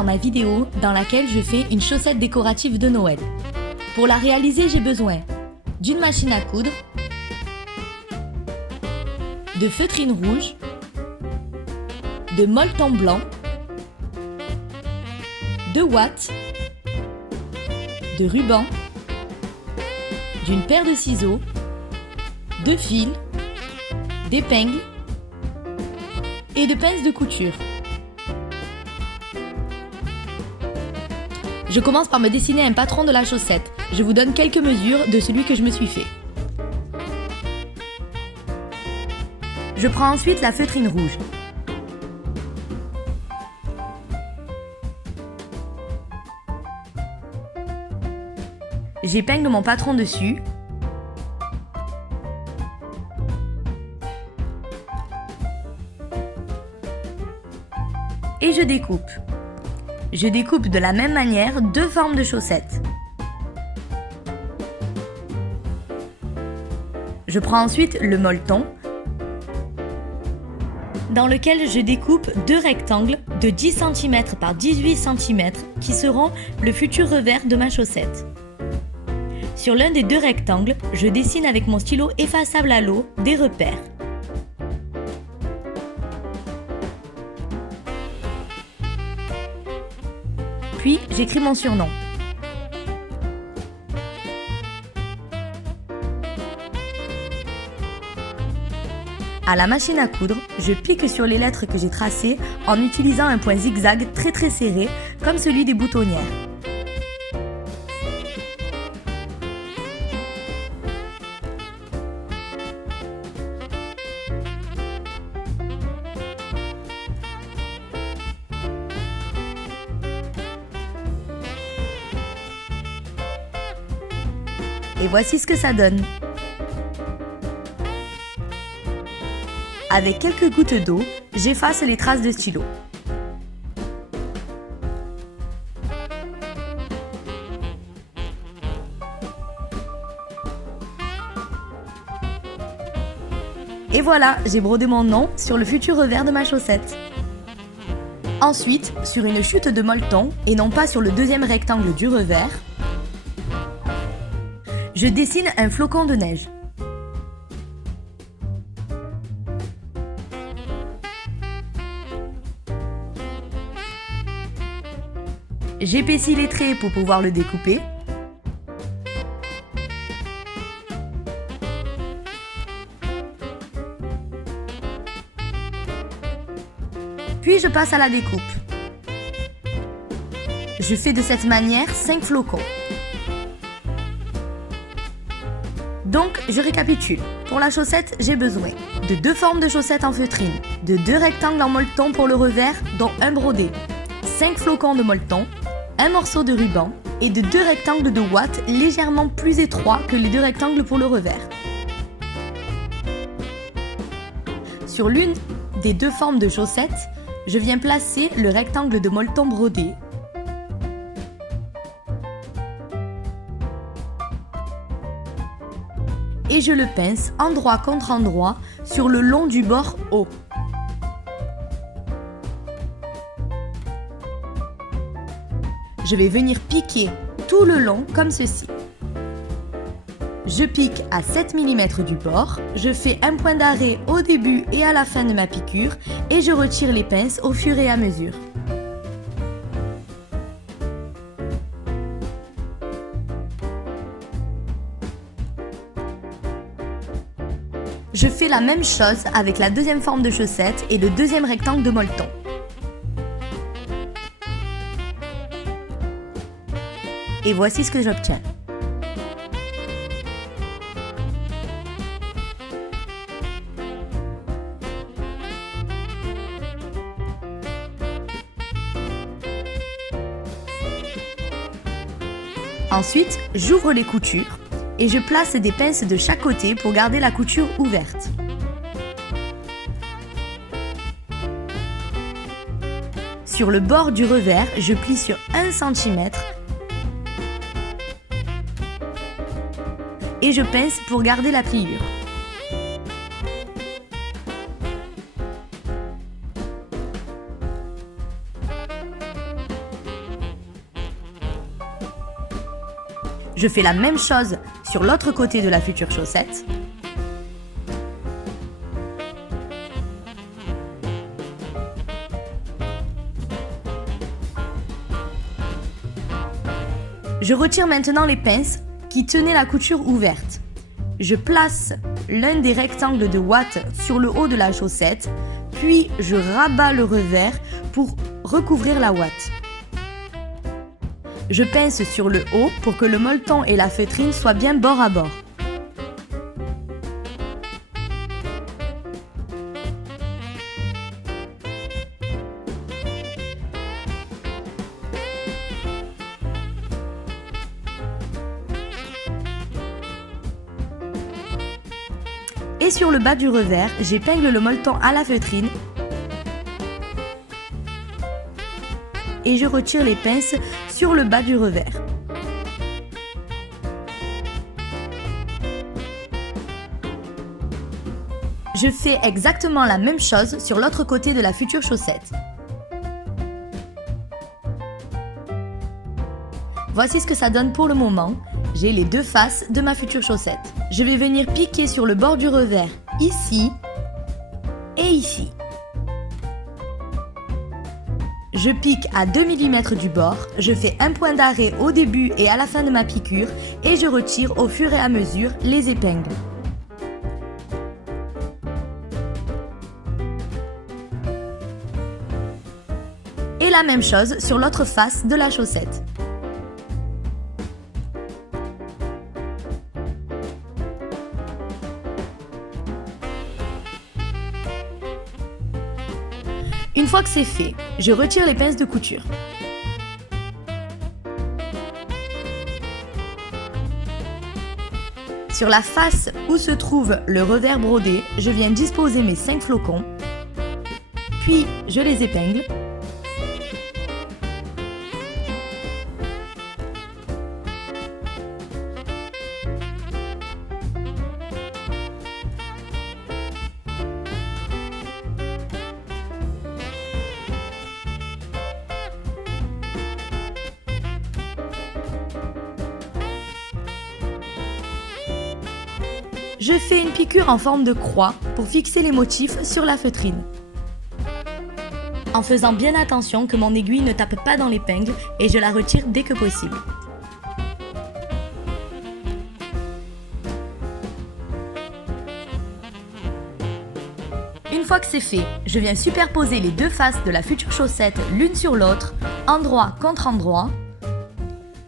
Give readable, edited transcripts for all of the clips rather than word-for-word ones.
dans ma vidéo dans laquelle je fais une chaussette décorative de Noël. Pour la réaliser, j'ai besoin d'une machine à coudre, de feutrine rouge, de molleton blanc, de ouates, de ruban, d'une paire de ciseaux, de fils, d'épingles et de pinces de couture. Je commence par me dessiner un patron de la chaussette. Je vous donne quelques mesures de celui que je me suis fait. Je prends ensuite la feutrine rouge. J'épingle mon patron dessus. Et je découpe. Je découpe de la même manière deux formes de chaussettes. Je prends ensuite le molleton, dans lequel je découpe deux rectangles de 10 cm par 18 cm qui seront le futur revers de ma chaussette. Sur l'un des deux rectangles, je dessine avec mon stylo effaçable à l'eau des repères. Puis, j'écris mon surnom. À la machine à coudre, je pique sur les lettres que j'ai tracées en utilisant un point zigzag très serré, comme celui des boutonnières. Et voici ce que ça donne. Avec quelques gouttes d'eau, j'efface les traces de stylo. Et voilà, j'ai brodé mon nom sur le futur revers de ma chaussette. Ensuite, sur une chute de molleton, et non pas sur le deuxième rectangle du revers, je dessine un flocon de neige. J'épaissis les traits pour pouvoir le découper. Puis je passe à la découpe. Je fais de cette manière 5 flocons. Donc, je récapitule. Pour la chaussette, j'ai besoin de 2 formes de chaussettes en feutrine, de 2 rectangles en molleton pour le revers, dont un brodé, 5 flocons de molleton, un morceau de ruban et de 2 rectangles de ouates légèrement plus étroits que les 2 rectangles pour le revers. Sur l'une des 2 formes de chaussettes, je viens placer le rectangle de molleton brodé. Et je le pince endroit contre endroit sur le long du bord haut. Je vais venir piquer tout le long comme ceci. Je pique à 7 mm du bord, je fais un point d'arrêt au début et à la fin de ma piqûre et je retire les pinces au fur et à mesure. Je fais la même chose avec la deuxième forme de chaussette et le deuxième rectangle de molleton. Et voici ce que j'obtiens. Ensuite, j'ouvre les coutures et je place des pinces de chaque côté pour garder la couture ouverte. Sur le bord du revers, je plie sur 1 cm et je pince pour garder la pliure. Je fais la même chose sur l'autre côté de la future chaussette. Je retire maintenant les pinces qui tenaient la couture ouverte. Je place l'un des rectangles de ouate sur le haut de la chaussette, puis je rabats le revers pour recouvrir la ouate. Je pince sur le haut pour que le molleton et la feutrine soient bien bord à bord. Et sur le bas du revers, j'épingle le molleton à la feutrine et je retire les pinces sur le bas du revers. Je fais exactement la même chose sur l'autre côté de la future chaussette. Voici ce que ça donne pour le moment. J'ai les deux faces de ma future chaussette. Je vais venir piquer sur le bord du revers, ici et ici. Je pique à 2 mm du bord, je fais un point d'arrêt au début et à la fin de ma piqûre et je retire au fur et à mesure les épingles. Et la même chose sur l'autre face de la chaussette. Une fois que c'est fait, je retire les pinces de couture. Sur la face où se trouve le revers brodé, je viens disposer mes 5 flocons, puis je les épingle. Je fais une piqûre en forme de croix pour fixer les motifs sur la feutrine. En faisant bien attention que mon aiguille ne tape pas dans l'épingle et je la retire dès que possible. Une fois que c'est fait, je viens superposer les deux faces de la future chaussette l'une sur l'autre, endroit contre endroit.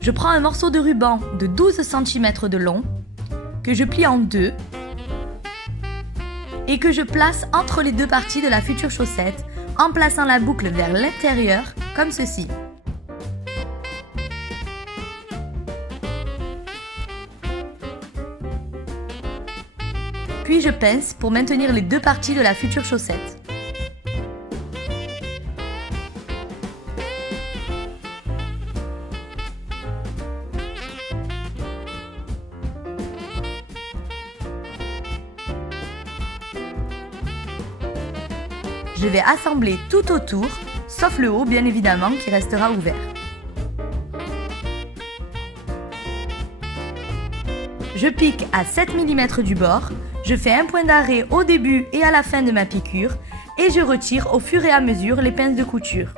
Je prends un morceau de ruban de 12 cm de long que je plie en deux et que je place entre les deux parties de la future chaussette en plaçant la boucle vers l'intérieur comme ceci. Puis je pince pour maintenir les deux parties de la future chaussette. Je vais assembler tout autour, sauf le haut bien évidemment qui restera ouvert. Je pique à 7 mm du bord, je fais un point d'arrêt au début et à la fin de ma piqûre et je retire au fur et à mesure les pinces de couture.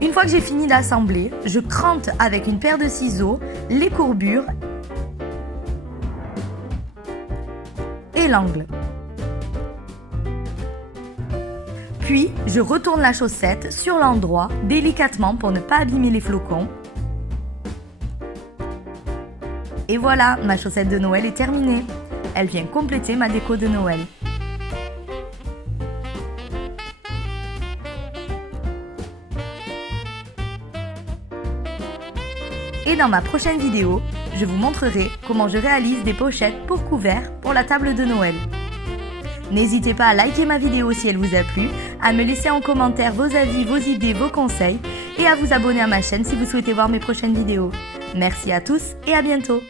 Une fois que j'ai fini d'assembler, je crante avec une paire de ciseaux les courbures et l'angle. Puis, je retourne la chaussette sur l'endroit délicatement pour ne pas abîmer les flocons. Et voilà, ma chaussette de Noël est terminée. Elle vient compléter ma déco de Noël. Et dans ma prochaine vidéo, je vous montrerai comment je réalise des pochettes pour couverts pour la table de Noël. N'hésitez pas à liker ma vidéo si elle vous a plu, à me laisser en commentaire vos avis, vos idées, vos conseils et à vous abonner à ma chaîne si vous souhaitez voir mes prochaines vidéos. Merci à tous et à bientôt!